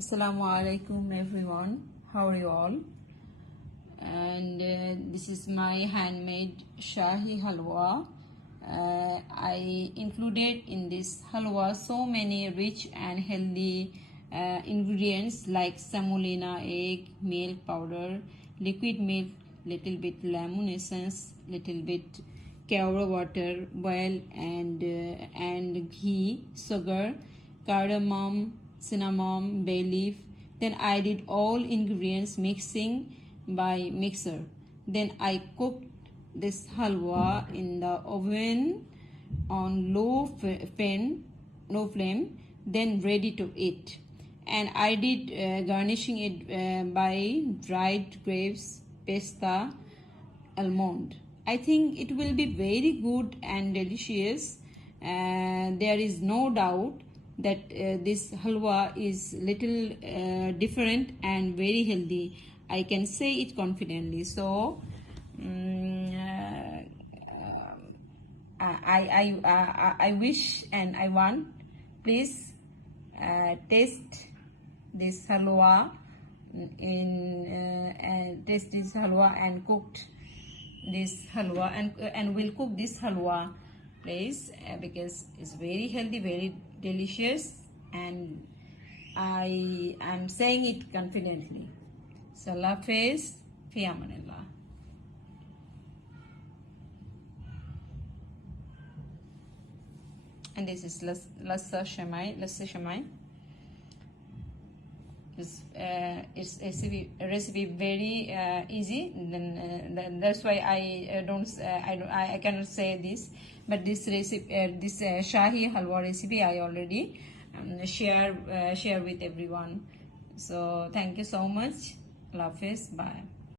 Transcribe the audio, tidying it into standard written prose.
Assalamu alaikum everyone, how are you all? And this is my handmade Shahi halwa. I included in this halwa so many rich and healthy ingredients like semolina egg, milk powder, liquid milk, little bit lemon essence, little bit kaura water, boil and ghee, sugar, cardamom, cinnamon, bay leaf. Then I did all ingredients mixing by mixer. Then I cooked this halwa in the oven on low flame, then ready to eat. And I did garnishing it by dried grapes, pista, almond. I think it will be very good and delicious. There is no doubt that this halwa is little different and very healthy. I can say it confidently. So I wish and I want, please taste this halwa taste this halwa and cooked this halwa and we'll cook this halwa, please, because it's very healthy, very delicious, and I am saying it confidently. So Allah Hafiz, fi amanillah. And this is lassa shamai. It's a recipe very easy. Then that's why I cannot say this. But this recipe, this Shahi halwa recipe, I already share with everyone. So thank you so much. Allah Hafiz. Bye.